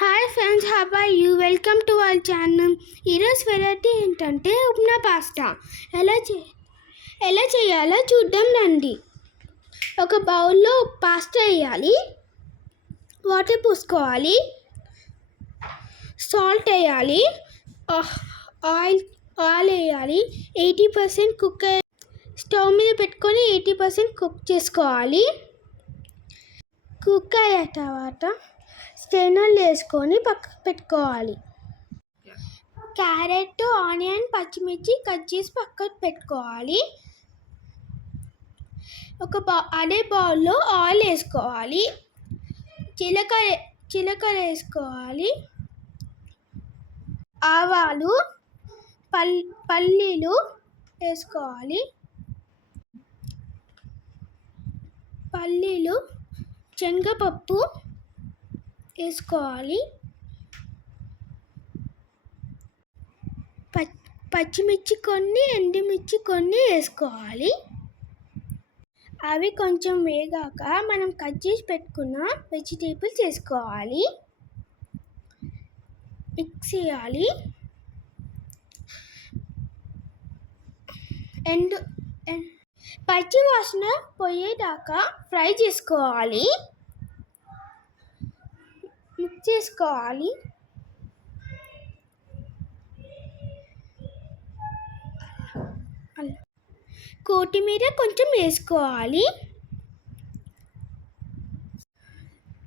Hi friends, how are you? Welcome to our channel. ఈరోజు variety ఏంటంటే upma pasta. ఎలా చేయాలో చూద్దాం రండి. ఒక బౌల్లో పాస్తా వేయాలి, వాటర్ పోసుకోవాలి, సాల్ట్ వేయాలి, ఆయిల్ వేయాలి. 80% కుక్ స్టవ్ మీద పెట్టుకొని 80% కుక్ చేసుకోవాలి. కుక్ అయ్యే తర్వాత స్టెయినర్లు వేసుకొని పక్కకు పెట్టుకోవాలి. క్యారెట్, ఆనియన్, పచ్చిమిర్చి కట్ చేసి పక్కకు పెట్టుకోవాలి. అదే బౌల్లో ఆయిల్ వేసుకోవాలి, జీలకర్ర వేసుకోవాలి, ఆవాలు, పల్లీలు వేసుకోవాలి, శనగపప్పు వేసుకోవాలి, పచ్చిమిర్చి కొన్ని, ఎండుమిర్చి కొన్ని వేసుకోవాలి. అవి కొంచెం వేగాక మనం కట్ చేసి పెట్టుకున్న వెజిటేబుల్స్ వేసుకోవాలి, మిక్స్ చేయాలి. పచ్చి వాసన పోయేదాకా ఫ్రై చేసుకోవాలి, మిక్స్ చేసుకోవాలి. కొత్తిమీర కొంచెం వేసుకోవాలి.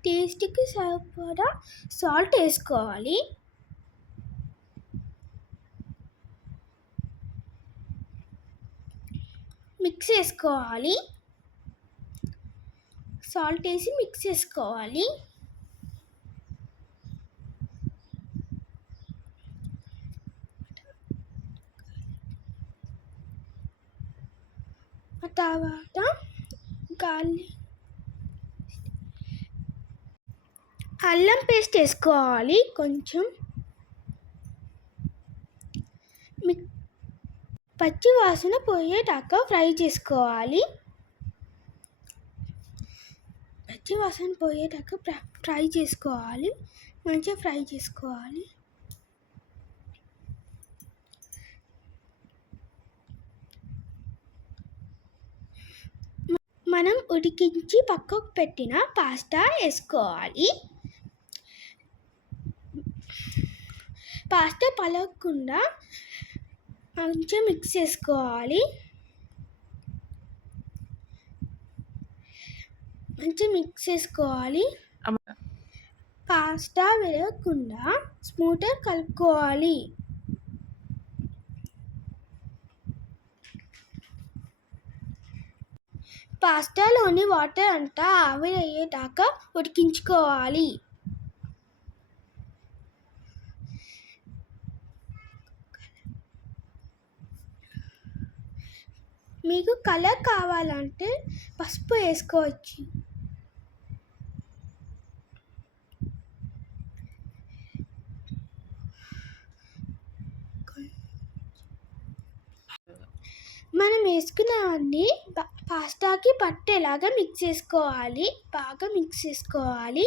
టేస్ట్కి సరిపడా సాల్ట్ వేసుకోవాలి. మిక్స్ చేసుకోవాలి. సాల్ట్ వేసి మిక్స్ చేసుకోవాలి. ఆ తర్వాత అల్లం పేస్ట్ వేసుకోవాలి. కొంచెం పచ్చి వాసన పోయేదాకా ఫ్రై చేసుకోవాలి. మంచిగా ఫ్రై చేసుకోవాలి. మనం ఉడికించి పక్కకు పెట్టిన పాస్తా వేసుకోవాలి. పాస్తా పలగకుండా మంచిగా మిక్స్ చేసుకోవాలి. పాస్తా విరగకుండా స్మూత్గా కలుపుకోవాలి. పాస్తాలోని వాటర్ అంతా ఆవిరయ్యేదాకా ఉడికించుకోవాలి. మీకు కలర్ కావాలంటే పసుపు వేసుకోవచ్చు. మనం వేసుకున్నవన్నీ పాస్తాకి పట్టేలాగా మిక్స్ చేసుకోవాలి. బాగా మిక్స్ చేసుకోవాలి.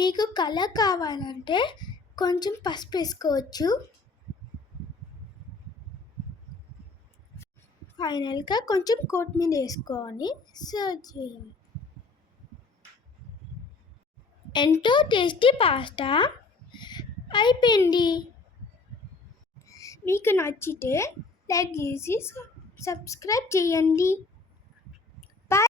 మీకు కలర్ కావాలంటే కొంచెం పసుపు వేసుకోవచ్చు. ఫైనల్గా కొంచెం కొత్తిమీర వేసుకొని సర్వ్ చేయాలి. ఎంతో టేస్టీ పాస్తా అయిపోయింది. మీకు నచ్చితే లైక్ చేసి సబ్స్క్రైబ్ చేయండి.